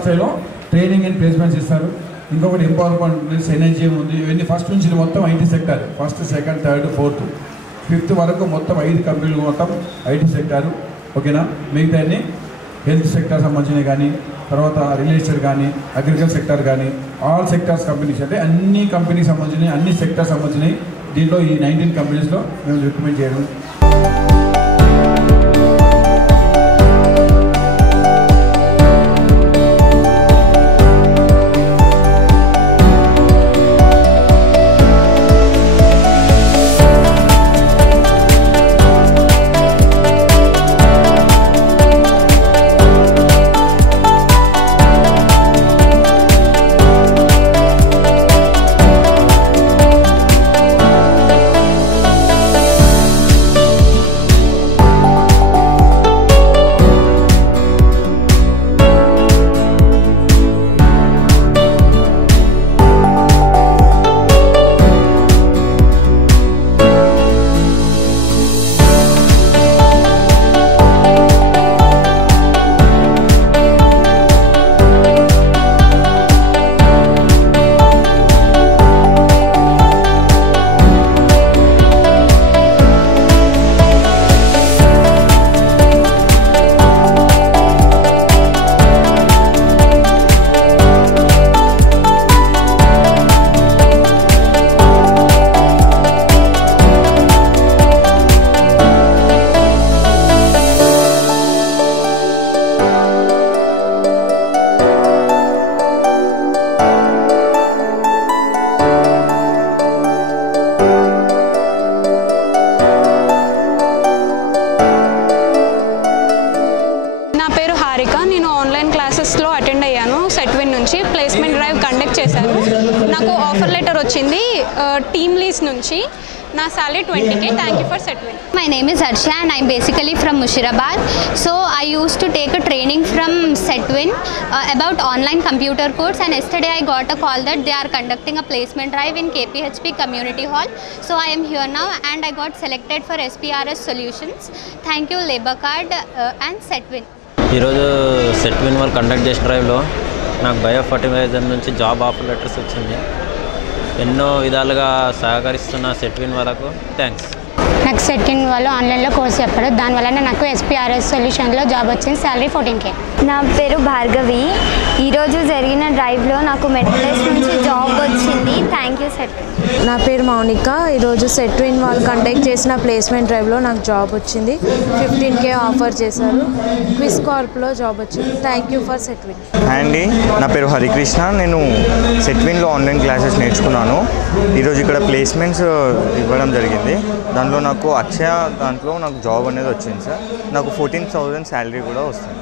స్థాయిలో training and placements ఇస్తారు. ఇంకొకటి ఎంపవర్మెంట్ ఎనర్జీ ఉంది. ఇవన్నీ ఫస్ట్ నుంచి మొత్తం IT sector, first second third fourth fifth వరకు మొత్తం 5 కంపెనీలు మొత్తం ఐటీ సెక్టారు. ఓకేనా? మిగతా అన్ని హెల్త్ సెక్టర్ సంబంధించినవి కానీ, తర్వాత రియల్ ఎస్టేట్ కానీ, అగ్రికల్చర్ సెక్టర్ కానీ, ఆల్ సెక్టార్స్ కంపెనీస్ అంటే అన్ని కంపెనీకి సంబంధించినవి, అన్ని సెక్టార్స్ సంబంధించినవి. దీంట్లో ఈ 19 కంపెనీస్లో మేము రికమెండ్ చేయడం. నేను ఆన్లైన్ క్లాసెస్లో అటెండ్ అయ్యాను. సెట్విన్ నుంచి ప్లేస్మెంట్ డ్రైవ్ కండక్ట్ చేశారు. నాకు ఆఫర్ లెటర్ వచ్చింది టీమ్ లీడ్స్ నుంచి. నా salary 20K. Thank you for Setwin. My name is Harsha and I'm basically from Mushirabad. So I used to take a training from Setwin about online computer course, and yesterday I got a call that they are conducting a placement drive in KPHP Community Hall. So I am here now and I got selected for SPRS Solutions. Thank you Labour Card and Setwin. ఈరోజు సెట్విన్ వాళ్ళు conduct చేసిన డ్రైవ్లో నాకు bio fertiliser నుంచి job offer letters వచ్చింది. ఎన్నో విధాలుగా సహకరిస్తున్న సెట్విన్ వాళ్ళకు థ్యాంక్స్. నాకు సెట్విన్ వాళ్ళు ఆన్లైన్లో కోర్స్ చెప్పారు, దానివల్ల నాకు SPRS సొల్యూషన్లో జాబ్ వచ్చింది. Salary 14K. నా పేరు భార్గవి. ఈరోజు జరిగిన డ్రైవ్లో నాకు మెటలైజ్ నుంచి జాబ్ వచ్చింది. Thank you Setwin. నా పేరు మౌనిక. ఈరోజు సెట్విన్ వాళ్ళు కండక్ట్ చేసిన ప్లేస్మెంట్ డ్రైవ్లో నాకు జాబ్ వచ్చింది. 15K ఆఫర్ చేశారు. క్విజ్ కార్ప్లో జాబ్ వచ్చింది. Thank you for Setwin. Hi అండి, నా పేరు హరికృష్ణ. నేను సెట్విన్లో ఆన్లైన్ క్లాసెస్ నేర్చుకున్నాను. ఈరోజు ఇక్కడ ప్లేస్మెంట్స్ ఇవ్వడం జరిగింది. దాంట్లో నాకు అక్షయ దాంట్లో నాకు జాబ్ అనేది వచ్చింది సార్. నాకు 14,000 శాలరీ కూడా వస్తుంది.